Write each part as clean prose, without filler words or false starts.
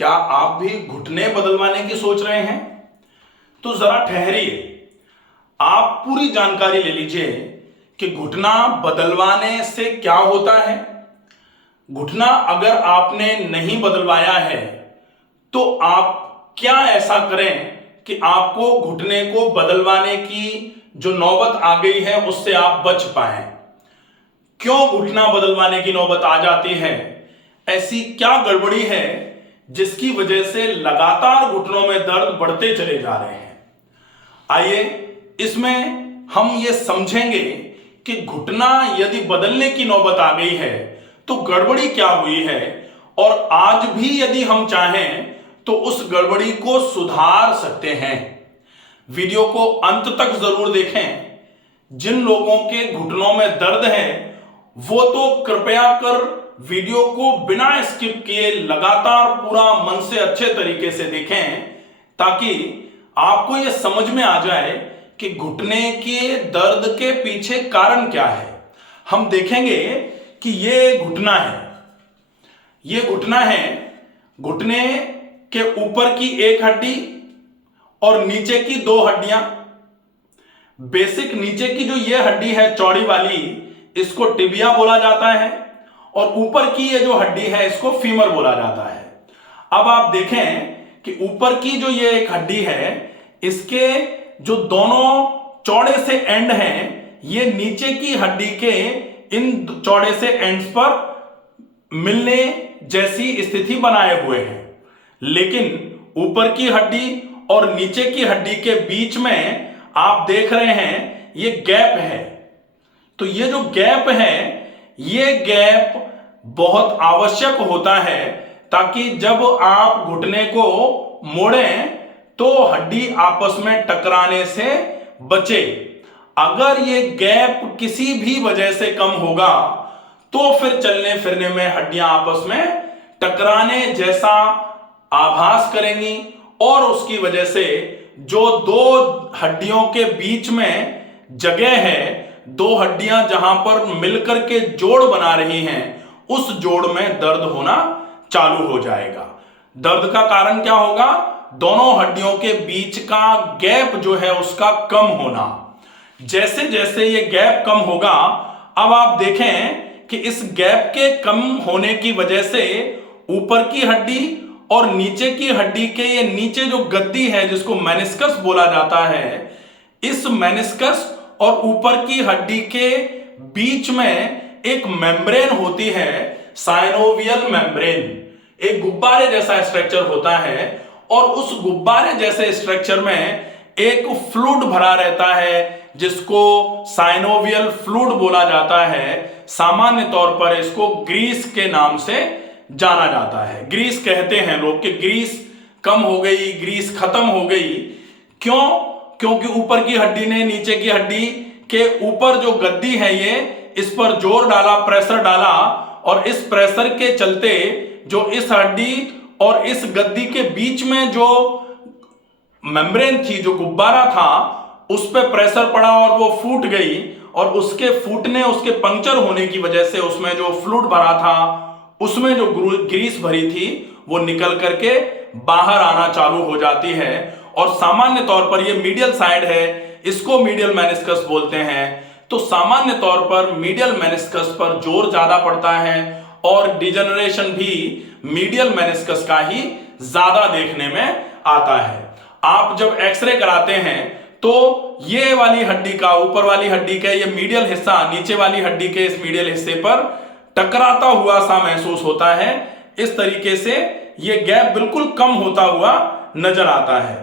क्या आप भी घुटने बदलवाने की सोच रहे हैं? तो जरा ठहरिए, आप पूरी जानकारी ले लीजिए कि घुटना बदलवाने से क्या होता है। घुटना अगर आपने नहीं बदलवाया है तो आप क्या ऐसा करें कि आपको घुटने को बदलवाने की जो नौबत आ गई है उससे आप बच पाएं। क्यों घुटना बदलवाने की नौबत आ जाती है? ऐसी क्या गड़बड़ी है जिसकी वजह से लगातार घुटनों में दर्द बढ़ते चले जा रहे हैं? आइए इसमें हम ये समझेंगे कि घुटना यदि बदलने की नौबत आ गई है तो गड़बड़ी क्या हुई है, और आज भी यदि हम चाहें तो उस गड़बड़ी को सुधार सकते हैं। वीडियो को अंत तक जरूर देखें। जिन लोगों के घुटनों में दर्द है वो तो कृपया कर वीडियो को बिना स्किप किए लगातार पूरा मन से अच्छे तरीके से देखें, ताकि आपको यह समझ में आ जाए कि घुटने के दर्द के पीछे कारण क्या है। हम देखेंगे कि ये घुटना है, ये घुटना है। घुटने के ऊपर की एक हड्डी और नीचे की दो हड्डियां। बेसिक नीचे की जो ये हड्डी है चौड़ी वाली, इसको टिबिया बोला जाता है, और ऊपर की ये जो हड्डी है इसको फीमर बोला जाता है। अब आप देखें कि ऊपर की जो ये एक हड्डी है, इसके जो दोनों चौड़े से एंड हैं, ये नीचे की हड्डी के इन चौड़े से एंड्स पर मिलने जैसी स्थिति बनाए हुए हैं। लेकिन ऊपर की हड्डी और नीचे की हड्डी के बीच में आप देख रहे हैं ये गैप है। तो ये जो गैप है, ये गैप बहुत आवश्यक होता है, ताकि जब आप घुटने को मोड़ें तो हड्डी आपस में टकराने से बचे। अगर ये गैप किसी भी वजह से कम होगा तो फिर चलने फिरने में हड्डियां आपस में टकराने जैसा आभास करेंगी, और उसकी वजह से जो दो हड्डियों के बीच में जगह है, दो हड्डियां जहां पर मिलकर के जोड़ बना रही हैं, उस जोड़ में दर्द होना चालू हो जाएगा। दर्द का कारण क्या होगा? दोनों हड्डियों के बीच का गैप जो है उसका कम होना। जैसे जैसे ये गैप कम होगा, अब आप देखें कि इस गैप के कम होने की वजह से ऊपर की हड्डी और नीचे की हड्डी के ये नीचे जो गद्दी है जिसको मेनिस्कस बोला जाता है, इस मेनिस्कस और ऊपर की हड्डी के बीच में एक मेम्ब्रेन होती है, साइनोवियल मेम्ब्रेन। एक गुब्बारे जैसा स्ट्रक्चर होता है, और उस गुब्बारे जैसे स्ट्रक्चर में एक फ्लूइड भरा रहता है जिसको साइनोवियल फ्लूइड बोला जाता है। सामान्य तौर पर इसको ग्रीस के नाम से जाना जाता है। ग्रीस कहते हैं लोग कि ग्रीस कम हो गई, ग्रीस खत्म हो गई। क्यों? क्योंकि ऊपर की हड्डी ने नीचे की हड्डी के ऊपर जो गद्दी है ये इस पर जोर डाला, प्रेशर डाला, और इस प्रेशर के चलते जो इस हड्डी और इस गद्दी के बीच में जो मेम्ब्रेन थी, जो गुब्बारा था, उस पर प्रेशर पड़ा और वो फूट गई, और उसके फूटने, उसके पंक्चर होने की वजह से उसमें जो फ्लूइड भरा था, उसमें जो ग्रीस भरी थी, वो निकल करके बाहर आना चालू हो जाती है। और सामान्य तौर पर ये मीडियल साइड है, इसको मीडियल मेनिस्कस बोलते हैं। तो सामान्य तौर पर मीडियल मेनिस्कस पर जोर ज्यादा पड़ता है, और डिजेनरेशन भी मीडियल मेनिस्कस का ही ज्यादा देखने में आता है। आप जब एक्सरे कराते हैं तो ये वाली हड्डी का, ऊपर वाली हड्डी का ये मीडियल हिस्सा नीचे वाली हड्डी के इस मीडियल हिस्से पर टकराता हुआ सा महसूस होता है। इस तरीके से ये गैप बिल्कुल कम होता हुआ नजर आता है।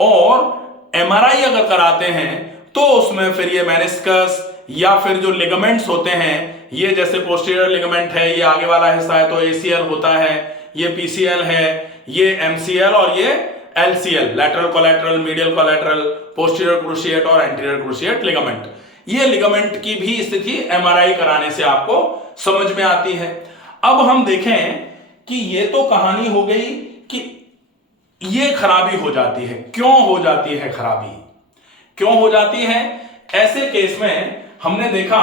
और एमआरआई अगर कराते हैं तो उसमें फिर ये मेनिस्कस या फिर जो लिगामेंट्स होते हैं, ये जैसे पोस्टीरियर लिगामेंट है, ये आगे वाला हिस्सा है तो एसीएल होता है, ये पीसीएल है, ये एमसीएल, और ये LCL, lateral collateral, medial collateral, posterior cruciate और एंटीरियर क्रूशिएट लिगामेंट। ये लिगामेंट की भी स्थिति एमआरआई कराने से आपको समझ में आती है। अब हम देखें कि ये तो कहानी हो गई कि ये खराबी हो जाती है। क्यों हो जाती है खराबी? क्यों हो जाती है? ऐसे केस में हमने देखा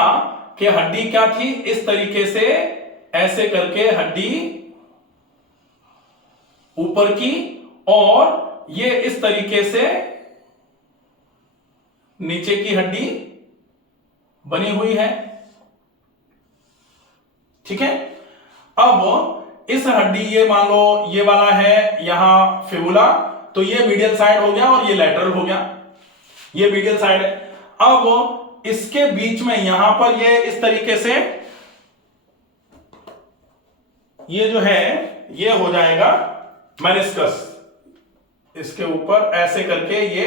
कि हड्डी क्या थी, इस तरीके से ऐसे करके हड्डी ऊपर की, और ये इस तरीके से नीचे की हड्डी बनी हुई है। ठीक है, अब इस हड्डी, ये मान लो ये वाला है यहां फिबुला, तो ये मीडियल साइड हो गया और ये लैटरल हो गया, ये मीडियल साइड है। अब इसके बीच में यहां पर ये इस तरीके से ये जो है ये हो जाएगा मेनिस्कस, इसके ऊपर ऐसे करके ये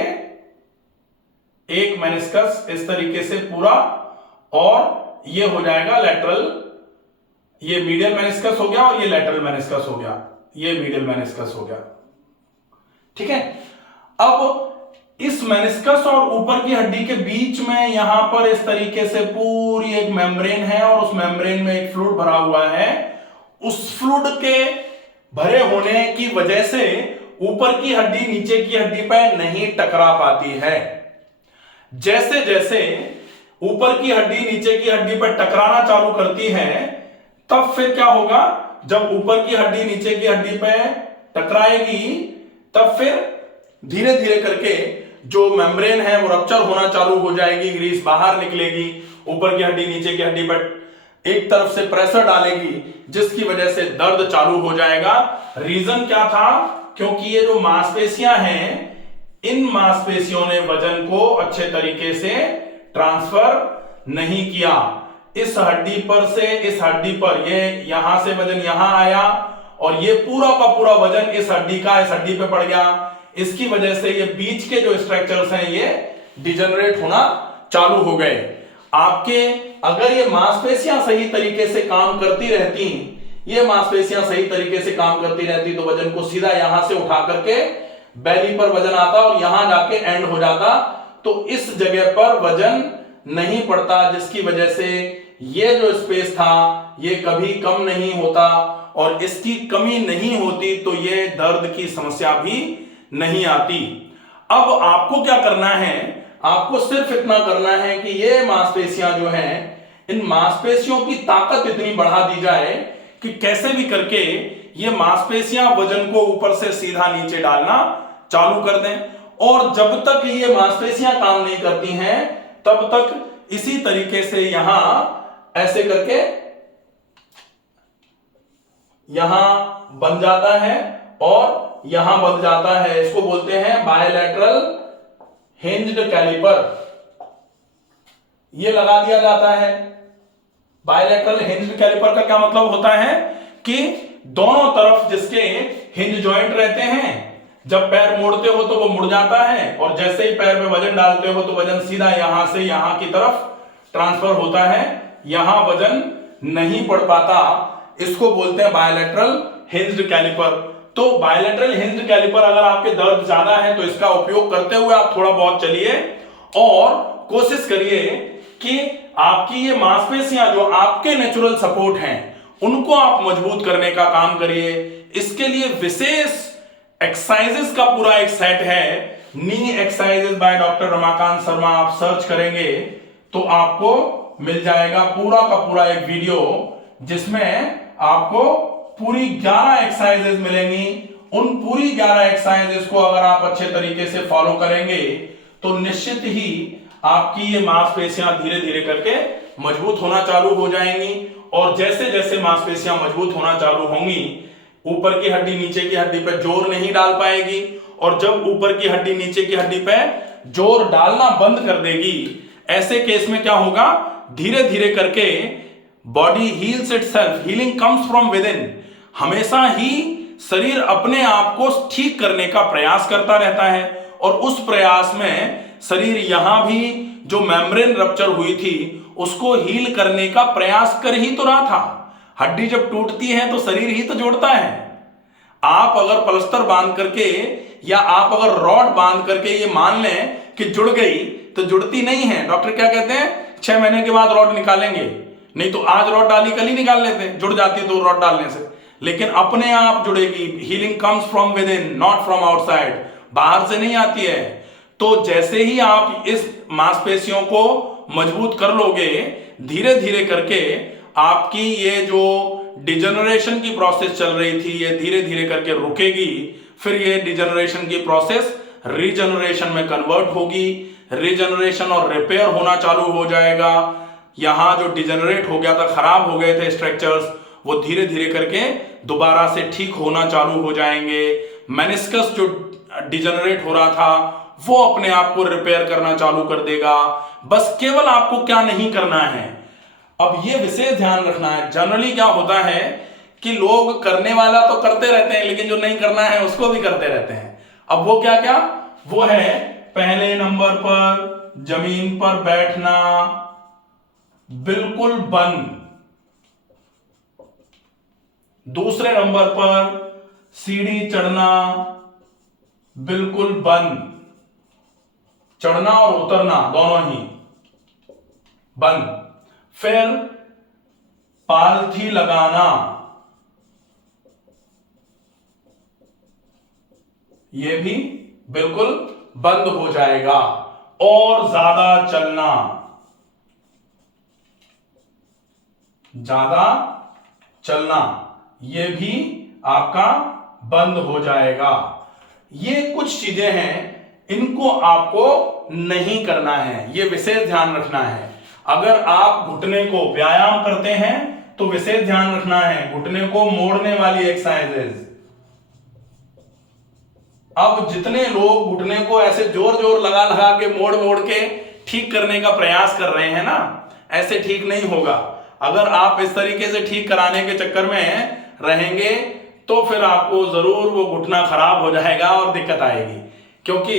एक मेनिस्कस इस तरीके से पूरा, और ये हो जाएगा लैटरल, ये मीडियल मेनिस्कस हो गया और ये लैटरल मेनिस्कस हो गया, ये मीडियल मेनिस्कस हो गया। ठीक है, अब इस मेनिस्कस और ऊपर की हड्डी के बीच में यहां पर इस तरीके से पूरी एक मेम्ब्रेन है, और उस मेम्ब्रेन में एक फ्लूइड भरा हुआ है। उस फ्लूइड के भरे होने की वजह से ऊपर की हड्डी नीचे की हड्डी पर नहीं टकरा पाती है। जैसे जैसे ऊपर की हड्डी नीचे की हड्डी पर टकराना चालू करती है, तब फिर क्या होगा, जब ऊपर की हड्डी नीचे की हड्डी पर टकराएगी, तब फिर धीरे धीरे करके जो मेम्ब्रेन है वो रप्चर होना चालू हो जाएगी, ग्रीस बाहर निकलेगी, ऊपर की हड्डी नीचे की हड्डी पर एक तरफ से प्रेशर डालेगी, जिसकी वजह से दर्द चालू हो जाएगा। रीजन क्या था, क्योंकि ये जो मांसपेशियां हैं, इन मांसपेशियों ने वजन को अच्छे तरीके से ट्रांसफर नहीं किया। इस हड्डी पर से इस हड्डी पर, ये यहां से वजन यहां आया, और ये पूरा का पूरा वजन इस हड्डी का इस हड्डी पे पड़ गया। इसकी वजह से ये बीच के जो स्ट्रक्चर्स हैं ये डिजेनरेट होना चालू हो गए। आपके अगर ये मांसपेशियां सही तरीके से काम करती रहती, ये मांसपेशियां सही तरीके से काम करती रहती, तो वजन को सीधा यहां से उठा करके बेली पर वजन आता और यहां जाके एंड हो जाता, तो इस जगह पर वजन नहीं पड़ता, जिसकी वजह से ये जो स्पेस था ये कभी कम नहीं होता, और इसकी कमी नहीं होती तो ये दर्द की समस्या भी नहीं आती। अब आपको क्या करना है, आपको सिर्फ इतना करना है कि ये मांसपेशियां जो हैं, इन मांसपेशियों की ताकत इतनी बढ़ा दी जाए कि कैसे भी करके ये मांसपेशियां वजन को ऊपर से सीधा नीचे डालना चालू कर दें। और जब तक ये मांसपेशियां काम नहीं करती हैं, तब तक इसी तरीके से यहां ऐसे करके यहां बन जाता है और यहां बन जाता है। इसको बोलते हैं बायलैटरल हिंज्ड कैलिपर, ये लगा दिया जाता है। बायलैटरल हिंज्ड कैलिपर का क्या मतलब होता है कि दोनों तरफ जिसके हिंज जॉइंट रहते हैं, जब पैर मोड़ते हो तो वो मुड़ जाता है, और जैसे ही पैर में वजन डालते हो तो वजन सीधा यहां से यहां की तरफ ट्रांसफर होता है, यहां वजन नहीं पड़ पाता। इसको बोलते हैं बायलैटरल हिंज्ड कैलिपर। तो बायलैटरल हिंज्ड कैलिपर अगर आपके दर्द ज्यादा है तो इसका उपयोग करते हुए आप थोड़ा बहुत चलिए, और कोशिश करिए कि आपकी ये मांसपेशियां जो आपके नेचुरल सपोर्ट हैं उनको आप मजबूत करने का काम करिए। इसके लिए विशेष एक्सरसाइजेस का पूरा एक सेट है, knee exercises by doctor Ramakant Sharma, आप सर्च करेंगे तो आपको मिल जाएगा पूरा का पूरा एक वीडियो, जिसमें आपको पूरी 11 एक्सरसाइजेस मिलेंगी। उन पूरी 11 एक्सरसाइजेस को अगर आप अच्छे तरीके से फॉलो करेंगे तो निश्चित ही आपकी ये मांसपेशियां धीरे धीरे करके मजबूत होना चालू हो जाएंगी। और जैसे जैसे मांसपेशियां मजबूत होना चालू होंगी, ऊपर की हड्डी नीचे की हड्डी पर जोर नहीं डाल पाएगी, और जब ऊपर की हड्डी नीचे की हड्डी पर जोर डालना बंद कर देगी, ऐसे केस में क्या होगा, धीरे धीरे करके body heels itself, healing comes from with in. हमेशा ही शरीर अपने आप को ठीक करने का प्रयास करता रहता है, और उस प्रयास में शरीर यहां भी जो मेम्ब्रेन रप्चर हुई थी उसको हील करने का प्रयास कर ही तो रहा था। हड्डी जब टूटती है तो शरीर ही तो जोड़ता है। आप अगर प्लास्टर बांध करके या आप अगर रॉड बांध करके ये मान लें कि जुड़ गई, तो जुड़ती नहीं है। डॉक्टर क्या कहते हैं, 6 महीने के बाद रॉड निकालेंगे, नहीं तो आज रॉड डाली कल ही निकाल लेते, जुड़ जाती तो रॉड डालने से, लेकिन अपने आप जुड़ेगी। Healing comes from within, not from outside, बाहर से नहीं आती है। तो जैसे ही आप इस मांसपेशियों को मजबूत कर लोगे, धीरे धीरे करके आपकी ये जो डिजनरेशन की प्रोसेस चल रही थी ये धीरे धीरे करके रुकेगी, फिर ये डिजनरेशन की प्रोसेस रीजनरेशन में कन्वर्ट होगी, रीजनरेशन और रिपेयर होना चालू हो जाएगा। यहां जो डिजनरेट हो गया था, खराब हो गए थे स्ट्रक्चर्स, वो धीरे धीरे करके दोबारा से ठीक होना चालू हो जाएंगे। मेनिस्कस जो डिजनरेट हो रहा था वो अपने आप को रिपेयर करना चालू कर देगा। बस केवल आपको क्या नहीं करना है, अब ये विशेष ध्यान रखना है। जनरली क्या होता है कि लोग करने वाला तो करते रहते हैं, लेकिन जो नहीं करना है उसको भी करते रहते हैं। अब वो क्या क्या, वो है पहले नंबर पर जमीन पर बैठना बिल्कुल बंद, दूसरे नंबर पर सीढ़ी चढ़ना बिल्कुल बंद, चढ़ना और उतरना दोनों ही बंद। फिर पालथी लगाना, यह भी बिल्कुल बंद हो जाएगा। और ज्यादा चलना, ज्यादा चलना, यह भी आपका बंद हो जाएगा। ये कुछ चीजें हैं, इनको आपको नहीं करना है, ये विशेष ध्यान रखना है। अगर आप घुटने को व्यायाम करते हैं तो विशेष ध्यान रखना है घुटने को मोड़ने वाली एक्सरसाइजेज। अब जितने लोग घुटने को ऐसे जोर जोर लगा लगा के मोड़ मोड़ के ठीक करने का प्रयास कर रहे हैं ना, ऐसे ठीक नहीं होगा। अगर आप इस तरीके से ठीक कराने के चक्कर में रहेंगे तो फिर आपको जरूर वो घुटना खराब हो जाएगा और दिक्कत आएगी। क्योंकि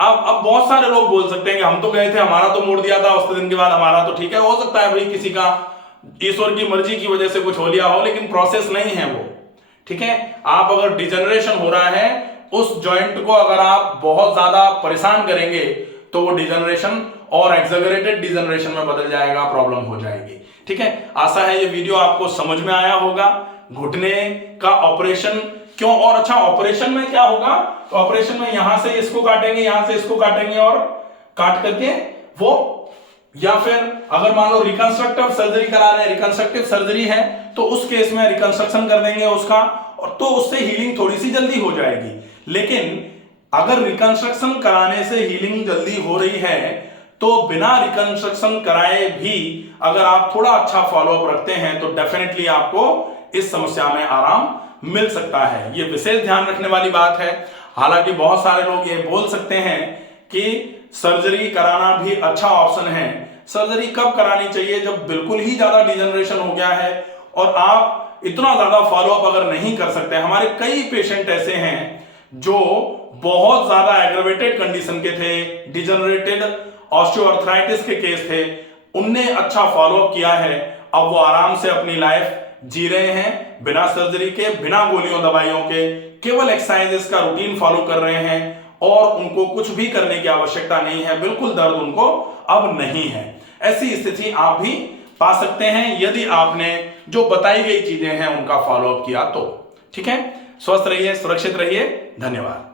अब बहुत सारे लोग बोल सकते हैं कि हम तो गए थे, हमारा तो मोड़ दिया था, उसके दिन के बाद हमारा तो ठीक है। हो सकता है भाई किसी का ईश्वर की मर्जी की वजह से कुछ हो लिया हो, लेकिन प्रोसेस नहीं है वो, ठीक है। आप अगर डिजनरेशन हो रहा है, उस जॉइंट को अगर आप बहुत ज्यादा परेशान करेंगे तो वो डिजनरेशन और एक्सैगरेटेड डिजनरेशन में बदल जाएगा, प्रॉब्लम हो जाएगी, ठीक है। आशा है ये वीडियो आपको समझ में आया होगा। घुटने का ऑपरेशन क्यों, और अच्छा ऑपरेशन में क्या होगा, तो ऑपरेशन में यहां से इसको काटेंगे, यहां से इसको काटेंगे और काट करके वो, या फिर अगर मान लो रिकंस्ट्रक्टिव सर्जरी करा रहे हैं, रिकंस्ट्रक्टिव सर्जरी है तो उस केस में रिकंस्ट्रक्शन कर देंगे उसका, और तो उससे हीलिंग थोड़ी सी जल्दी हो जाएगी। लेकिन अगर रिकंस्ट्रक्शन कराने से हीलिंग जल्दी हो रही है तो बिना रिकंस्ट्रक्शन कराए भी अगर आप थोड़ा अच्छा फॉलोअप रखते हैं तो डेफिनेटली आपको इस समस्या में आराम मिल सकता है। ये विशेष ध्यान रखने वाली बात है। हालांकि बहुत सारे लोग ये बोल सकते हैं कि सर्जरी कराना भी अच्छा ऑप्शन है। सर्जरी कब करानी चाहिए, जब बिल्कुल ही ज्यादा डिजनरेशन हो गया है और आप इतना ज्यादा फॉलोअप अगर नहीं कर सकते। हमारे कई पेशेंट ऐसे हैं जो बहुत ज्यादा एग्रेवेटेड कंडीशन के थे, डिजनरेटेड ऑस्टियोआर्थराइटिस के केस थे, उनने अच्छा फॉलोअप किया है, अब वो आराम से अपनी लाइफ जी रहे हैं बिना सर्जरी के, बिना गोलियों दवाइयों के, केवल एक्सरसाइजेस का रूटीन फॉलो कर रहे हैं और उनको कुछ भी करने की आवश्यकता नहीं है, बिल्कुल दर्द उनको अब नहीं है। ऐसी स्थिति आप भी पा सकते हैं यदि आपने जो बताई गई चीजें हैं उनका फॉलोअप किया तो, ठीक है। स्वस्थ रहिए, सुरक्षित रहिए, धन्यवाद।